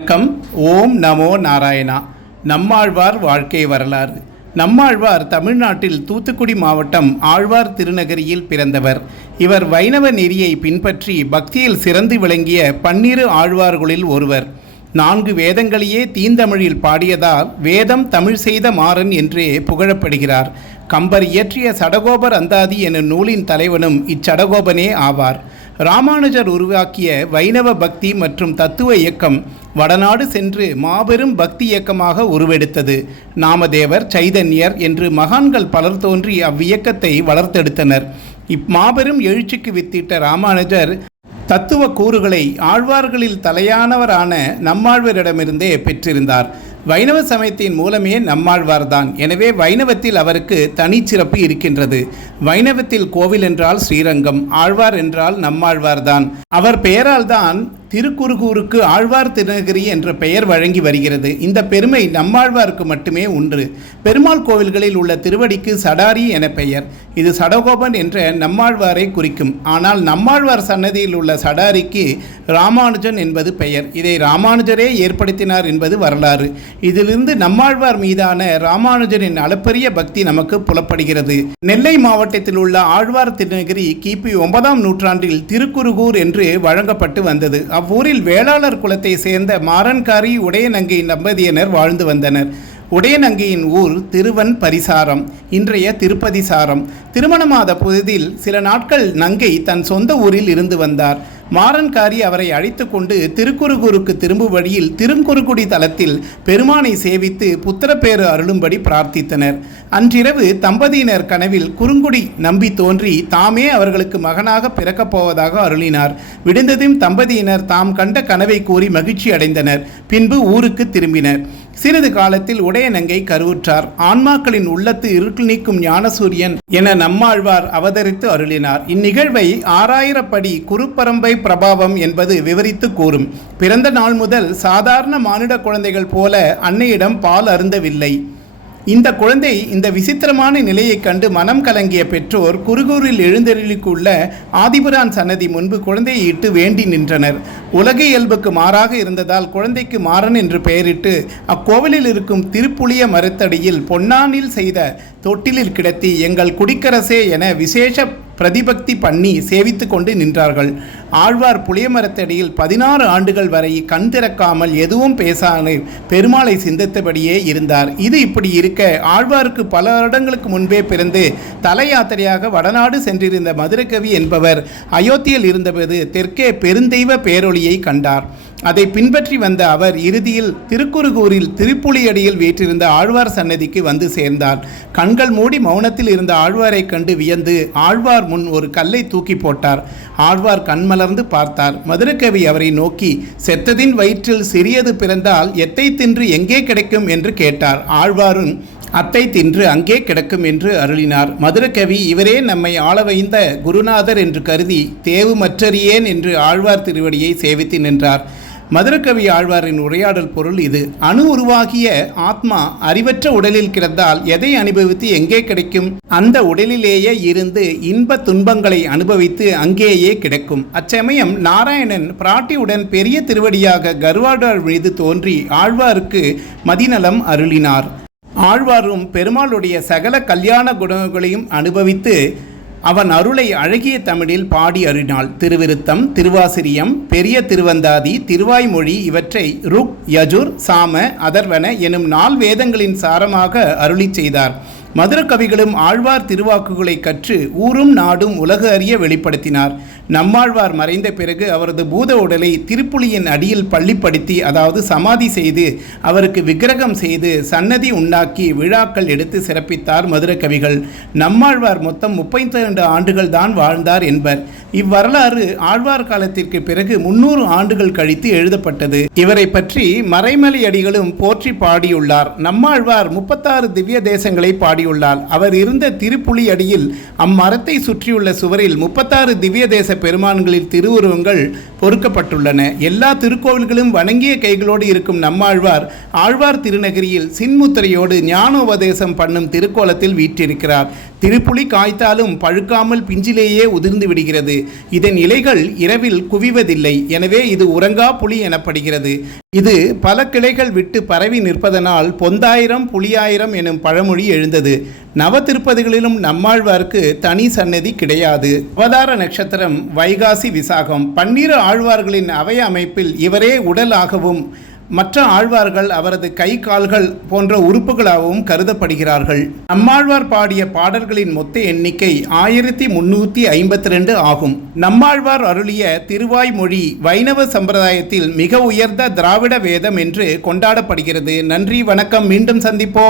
வணக்கம். ஓம் நமோ நாராயணா. நம்மாழ்வார் வாழ்க்கை வரலாறு. நம்மாழ்வார் தமிழ்நாட்டில் தூத்துக்குடி மாவட்டம் ஆழ்வார் திருநகரியில் பிறந்தவர். இவர் வைணவ நெறியை பின்பற்றி பக்தியில் சிறந்து விளங்கிய 12 ஆழ்வார்களில் ஒருவர். 4 வேதங்களையே தீந்தமிழில் பாடியதால் வேதம் தமிழ் செய்த மாறன் என்றே புகழப்படுகிறார். கம்பர் இயற்றிய சடகோபர் அந்தாதி எனும் நூலின் தலைவனும் இச்சடகோபனே ஆவார். ராமானுஜர் உருவாக்கிய வைணவ பக்தி மற்றும் தத்துவ இயக்கம் வடநாடு சென்று மாபெரும் பக்தி இயக்கமாக உருவெடுத்தது. நாமதேவர், சைதன்யர் என்று மகான்கள் பலர் தோன்றி அவ்வியக்கத்தை வளர்த்தெடுத்தனர். இம்மாபெரும் எழுச்சிக்கு வித்திட்ட ராமானுஜர் தத்துவ கூறுகளை ஆழ்வார்களில் தலையானவரான நம்மாழ்வாரிடமிருந்தே பெற்றிருந்தார். வைணவ சமயத்தின் மூலமே நம்மாழ்வார்தான். எனவே வைணவத்தில் அவருக்கு தனிச்சிறப்பு இருக்கின்றது. வைணவத்தில் கோவில் என்றால் ஸ்ரீரங்கம், ஆழ்வார் என்றால் நம்மாழ்வார்தான். அவர் பெயரால் தான் திருக்குறுகூருக்கு ஆழ்வார் திருநகரி என்ற பெயர் வழங்கி வருகிறது. இந்த பெருமை நம்மாழ்வாருக்கு மட்டுமே உண்டு. பெருமாள் கோவில்களில் உள்ள திருவடிக்கு சடாரி என பெயர். இது சடகோபன் என்ற நம்மாழ்வாரை குறிக்கும். ஆனால் நம்மாழ்வார் சன்னதியில் உள்ள சடாரிக்கு ராமானுஜன் என்பது பெயர். இதை ராமானுஜரே ஏற்படுத்தினார் என்பது வரலாறு. இதிலிருந்து நம்மாழ்வார் மீதான ராமானுஜரின் அளப்பரிய பக்தி நமக்கு புலப்படுகிறது. நெல்லை மாவட்டத்தில் உள்ள ஆழ்வார் திருநகரி கிபி 9ஆம் நூற்றாண்டில் திருக்குறுகூர் என்று வழங்கப்பட்டு வந்தது. அவ்வூரில் வேளாளர் குலத்தை சேர்ந்த மாறன்காரி உடையநங்கை தம்பதியினர் வாழ்ந்து வந்தனர். உடையநங்கையின் ஊர் திருவன் பரிசாரம், இன்றைய திருப்பதிசாரம். திருமணமாத புதிதில் சில நாட்கள் நங்கை தன் சொந்த ஊரில் இருந்து வந்தார். மாறன்காரி அவரை அழைத்து கொண்டு திருக்குறுகூருக்கு திரும்பும் வழியில் திருக்குறுங்குடி தலத்தில் பெருமானை சேவித்து புத்திரப்பேறு அருளும்படி பிரார்த்தித்தனர். அன்றிரவு தம்பதியினர் கனவில் குறுங்குடி நம்பி தோன்றி தாமே அவர்களுக்கு மகனாக பிறக்கப் போவதாக அருளினார். விடிந்ததும் தம்பதியினர் தாம் கண்ட கனவை கூறி மகிழ்ச்சி அடைந்தனர். பின்பு ஊருக்கு திரும்பினர். சிறிது காலத்தில் உடையநங்கை கருவுற்றார். ஆன்மாக்களின் உள்ளத்து இருள் நீக்கும் ஞானசூரியன் என நம்மாழ்வார் அவதரித்து அருளினார். இந்நிகழ்வை 6000 படி குருப்பரம்பை பிரபாவம் என்பது விவரித்து கூறும். பிறந்த நாள் முதல் சாதாரண மானிட குழந்தைகள் போல அன்னையிடம் பால் அருந்தவில்லை. இந்த குழந்தை இந்த விசித்திரமான நிலையை கண்டு மனம் கலங்கிய பெற்றோர் குருகூரில் எழுந்தருளிக்குள்ள ஆதிபுரான் சன்னதி முன்பு குழந்தையை இட்டு வேண்டி நின்றனர். உலக இயல்புக்கு மாறாக இருந்ததால் குழந்தைக்கு மாறன் என்று பெயரிட்டு அக்கோவிலில் இருக்கும் திருப்புளிய மரத்தடியில் பொன்னானில் செய்த தொட்டிலில் கிடத்தி எங்கள் குடிக்கரசே என விசேஷ பிரதிபக்தி பண்ணி சேவித்து கொண்டு நின்றார்கள். ஆழ்வார் புளிய மரத்தடியில் 16 ஆண்டுகள் வரை கண் திறக்காமல் எதுவும் பேசாமல் பெருமாளை சிந்தித்தபடியே இருந்தார். இது இப்படி இருக்க ஆழ்வாருக்கு பல வருடங்களுக்கு முன்பே பிறந்து தல யாத்திரையாக வடநாடு சென்றிருந்த மதுரகவி என்பவர் அயோத்தியில் இருந்தபோது தெற்கே பெருந்தெய்வ பேரொளியை கண்டார். அதை பின்பற்றி வந்த அவர் இறுதியில் திருக்குறுகூரில் திருப்புளியடியில் வீற்றிருந்த ஆழ்வார் சன்னதிக்கு வந்து சேர்ந்தார். கண்கள் மூடி மௌனத்தில் இருந்த ஆழ்வாரை கண்டு வியந்து ஆழ்வார் முன் ஒரு கல்லை தூக்கி போட்டார். ஆழ்வார் கண்மலர்ந்து பார்த்தார். மதுரகவி அவரை நோக்கி, செத்ததின் வயிற்றில் சிறியது பிறந்தால் எத்தை தின்று எங்கே கிடைக்கும் என்று கேட்டார். ஆழ்வாரும் அத்தை தின்று அங்கே கிடக்கும் என்று அருளினார். மதுரகவி இவரே நம்மை ஆள வைந்த குருநாதர் என்று கருதி தேவு மற்றறியேன் என்று ஆழ்வார் திருவடியை சேவித்து நின்றார். மதுரகவி ஆழ்வாரின் உரையாடல் பொருள் இது. அணு உருவாகிய ஆத்மா அறிவற்ற உடலில் கிடந்தால் எதை அனுபவித்து எங்கே கிடைக்கும்? அந்த உடலிலேயே இருந்து இன்ப துன்பங்களை அனுபவித்து அங்கேயே கிடக்கும். அச்சமயம் நாராயணன் பிராட்டியுடன் பெரிய திருவடியாக கருவாடார் மீது தோன்றி ஆழ்வாருக்கு மதிநலம் அருளினார். ஆழ்வாரும் பெருமாளுடைய சகல கல்யாண குணங்களையும் அனுபவித்து அவன் அருளை அழகிய தமிழில் பாடி அருளினாள். திருவிருத்தம், திருவாசிரியம், பெரிய திருவந்தாதி, திருவாய்மொழி இவற்றை ருக், யஜுர், சாம, அதர்வன எனும் 4 வேதங்களின் சாரமாக அருளி செய்தார். மதுரகவிகளும் ஆழ்வார் திருவாக்குகளை கற்று ஊரும் நாடும் உலக அறிய வெளிப்படுத்தினார். நம்மாழ்வார் மறைந்த பிறகு அவரது பூத உடலை திருப்புளியின் அடியில் பள்ளிப்படுத்தி, அதாவது சமாதி செய்து அவருக்கு விக்கிரகம் செய்து சன்னதி உண்டாக்கி விழாக்கள் எடுத்து சிறப்பித்தார் மதுரகவிகள். நம்மாழ்வார் மொத்தம் 32 ஆண்டுகள் தான் வாழ்ந்தார் என்பர். இவ்வரலாறு ஆழ்வார் காலத்திற்கு பிறகு 300 ஆண்டுகள் கழித்து எழுதப்பட்டது. இவரை பற்றி மறைமலை அடிகளும் போற்றி பாடியுள்ளார். நம்மாழ்வார் 36 திவ்ய தேசங்களை பாடியுள்ளார். அவர் இருந்த திருப்புளி அடியில் அம்மரத்தை சுற்றியுள்ள சுவரில் 36 திவ்ய தேச பெருமான்களின் திருவுருவங்கள் பொறுக்கப்பட்டுள்ளன. எல்லா திருக்கோவில்களும் வணங்கிய கைகளோடு இருக்கும் நம்மாழ்வார் ஆழ்வார் திருநகரியில் சின்முத்திரையோடு ஞானோபதேசம் பண்ணும் திருக்கோலத்தில் வீற்றிருக்கிறார். திருப்புளி காய்த்தாலும் பழுக்காமல் பிஞ்சிலேயே உதிர்ந்து விடுகிறது. இதன் இலைகள் இரவில் குவிவதில்லை. எனவே இது உறங்கா புலி எனப்படுகிறது. இது பல கிளைகள் விட்டு பரவி நிற்பதனால் பொந்தாயிரம் புலியாயிரம் எனும் பழமொழி எழுந்தது. நவ திருப்பதிகளிலும் நம்மாழ்வாருக்கு தனி சன்னதி கிடையாது. அவதார நட்சத்திரம் வைகாசி விசாகம். 12 ஆழ்வார்களின் அவை அமைப்பில் இவரே உடலாகவும் மற்ற ஆழ்வார்கள் அவரது கை கால்கள் போன்ற உறுப்புகளாகவும் கருதப்படுகிறார்கள். நம்மாழ்வார் பாடிய பாடல்களின் மொத்த எண்ணிக்கை 1352 ஆகும். நம்மாழ்வார் அருளிய திருவாய்மொழி வைணவ சம்பிரதாயத்தில் மிக உயர்ந்த திராவிட வேதம் என்று கொண்டாடப்படுகிறது. நன்றி, வணக்கம். மீண்டும் சந்திப்போம்.